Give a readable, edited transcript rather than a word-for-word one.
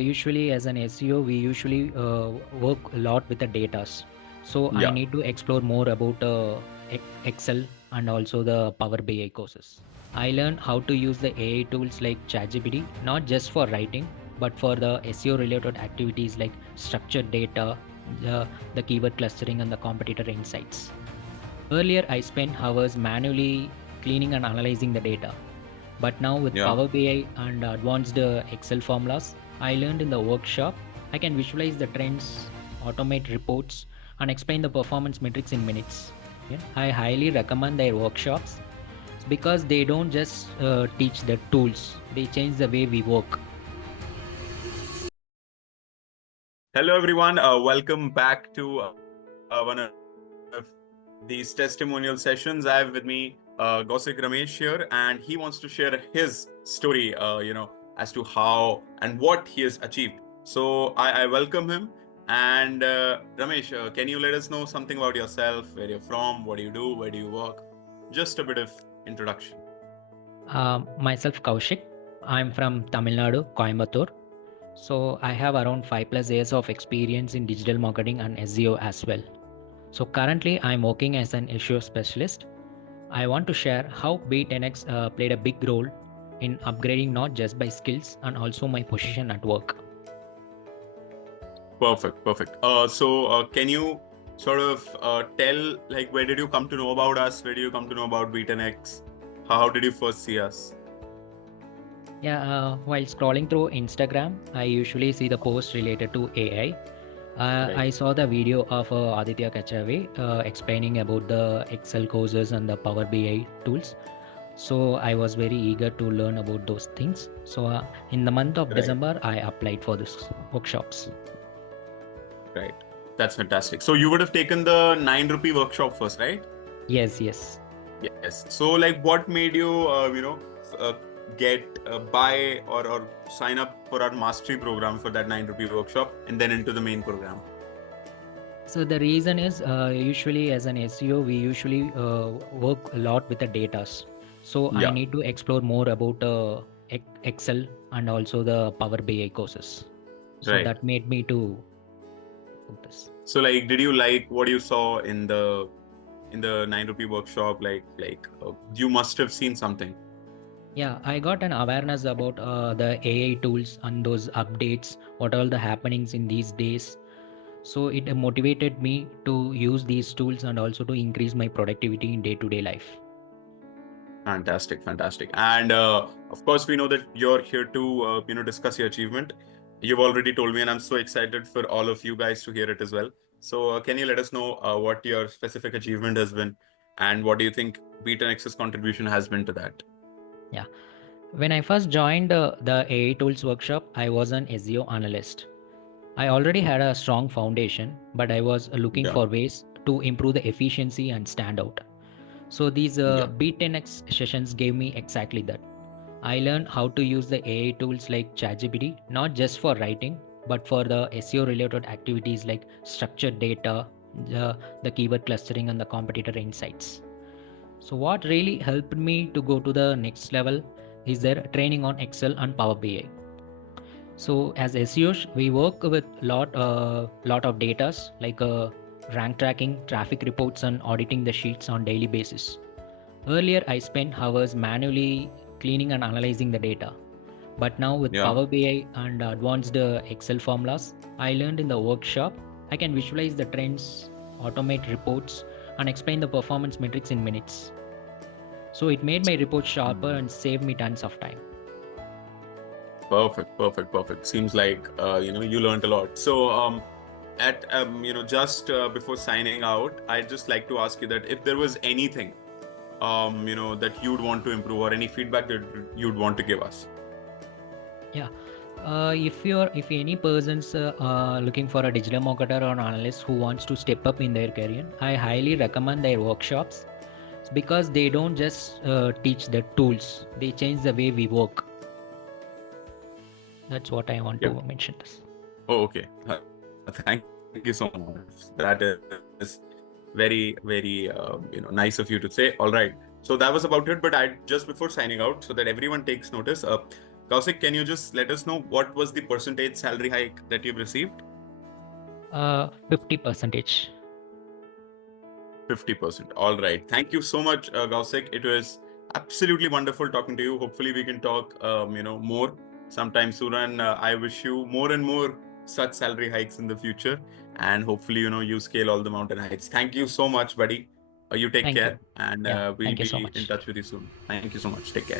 usually as an SEO, we usually work a lot with the data. So I Yeah. need to explore more about Excel and also the Power BI courses. I learned how to use the AI tools like ChatGPT, not just for writing, but for the SEO related activities like structured data, the keyword clustering, and the competitor insights. Earlier, I spent hours manually cleaning and analyzing the data. But now with Yeah. Power BI and advanced Excel formulas I learned in the workshop, I can visualize the trends, automate reports, and explain the performance metrics in minutes. Yeah. I highly recommend their workshops because they don't just teach the tools, they change the way we work. Hello, everyone. Welcome back to one of these testimonial sessions. I have with me Gosik Ramesh here, and he wants to share his story, as to how and what he has achieved. So I welcome him. And Ramesh, can you let us know something about yourself, where you're from, what do you do, where do you work? Just a bit of introduction. Myself Kaushik, I'm from Tamil Nadu, Coimbatore. So I have around 5 plus years of experience in digital marketing and SEO as well. So currently I'm working as an SEO specialist. I want to share how B10X played a big role in upgrading not just my skills and also my position at work. Perfect, perfect. So can you sort of tell, like, where did you come to know about us? Where did you come to know about B10X? How did you first see us? Yeah, while scrolling through Instagram, I usually see the posts related to AI. Right. I saw the video of Aditya Kachave explaining about the Excel courses and the Power BI tools. So I was very eager to learn about those things. So in the month of Right, December, I applied for this workshops. right. That's fantastic. So you would have taken the 9 rupee workshop first, right? Yes, yes. Yes. So, like, what made you, uh, get buy or sign up for our mastery program for that 9 rupee workshop and then into the main program? So the reason is usually as an SEO, we usually work a lot with the data. So I Yeah. need to explore more about Excel and also the Power BI courses. So Right. that made me to book this. So, like, did you like what you saw in the 9 rupee workshop? You must have seen something. Yeah, I got an awareness about the AI tools and those updates, what all the happenings in these days. So it motivated me to use these tools and also to increase my productivity in day-to-day life. Fantastic, fantastic. And of course, we know that you're here to discuss your achievement. You've already told me, and I'm so excited for all of you guys to hear it as well. So, can you let us know what your specific achievement has been, and what do you think B10X's contribution has been to that? Yeah. When I first joined the AI tools workshop, I was an SEO analyst. I already had a strong foundation, but I was looking Yeah, for ways to improve the efficiency and stand out. So these yeah, B10X sessions gave me exactly that. I learned how to use the AI tools like ChatGPT, not just for writing, but for the SEO related activities like structured data, the keyword clustering, and the competitor insights. So what really helped me to go to the next level is their training on Excel and Power BI. So as SEOs, we work with lot of datas like rank tracking, traffic reports, and auditing the sheets on daily basis. Earlier, I spent hours manually cleaning and analyzing the data. But now with yeah. Power BI and advanced Excel formulas I learned in the workshop, I can visualize the trends, automate reports, and explain the performance metrics in minutes. So it made my report sharper Mhm. and saved me tons of time. Perfect, perfect, perfect. Seems like you learned a lot. So, at just before signing out, I'd just like to ask you that if there was anything that you'd want to improve, or any feedback that you'd want to give us. Yeah. If any person's looking for a digital marketer or an analyst who wants to step up in their career, I highly recommend their workshops because they don't just teach the tools, they change the way we work. That's what I want Yeah. to mention this. Oh, okay. Thank you so much. That is very, very, nice of you to say. All right. So that was about it. But I just before signing out, so that everyone takes notice, Kausik, can you just let us know what was the percentage salary hike that you've received? 50 percentage. 50%. All right. Thank you so much, Gausik. It was absolutely wonderful talking to you. Hopefully, we can talk, more sometime soon. And I wish you more and more such salary hikes in the future. And hopefully, you scale all the mountain heights. Thank you so much, buddy. You take Thank you. care, and Yeah, we'll thank you so be in much. touch with you soon. Thank you so much. Take care.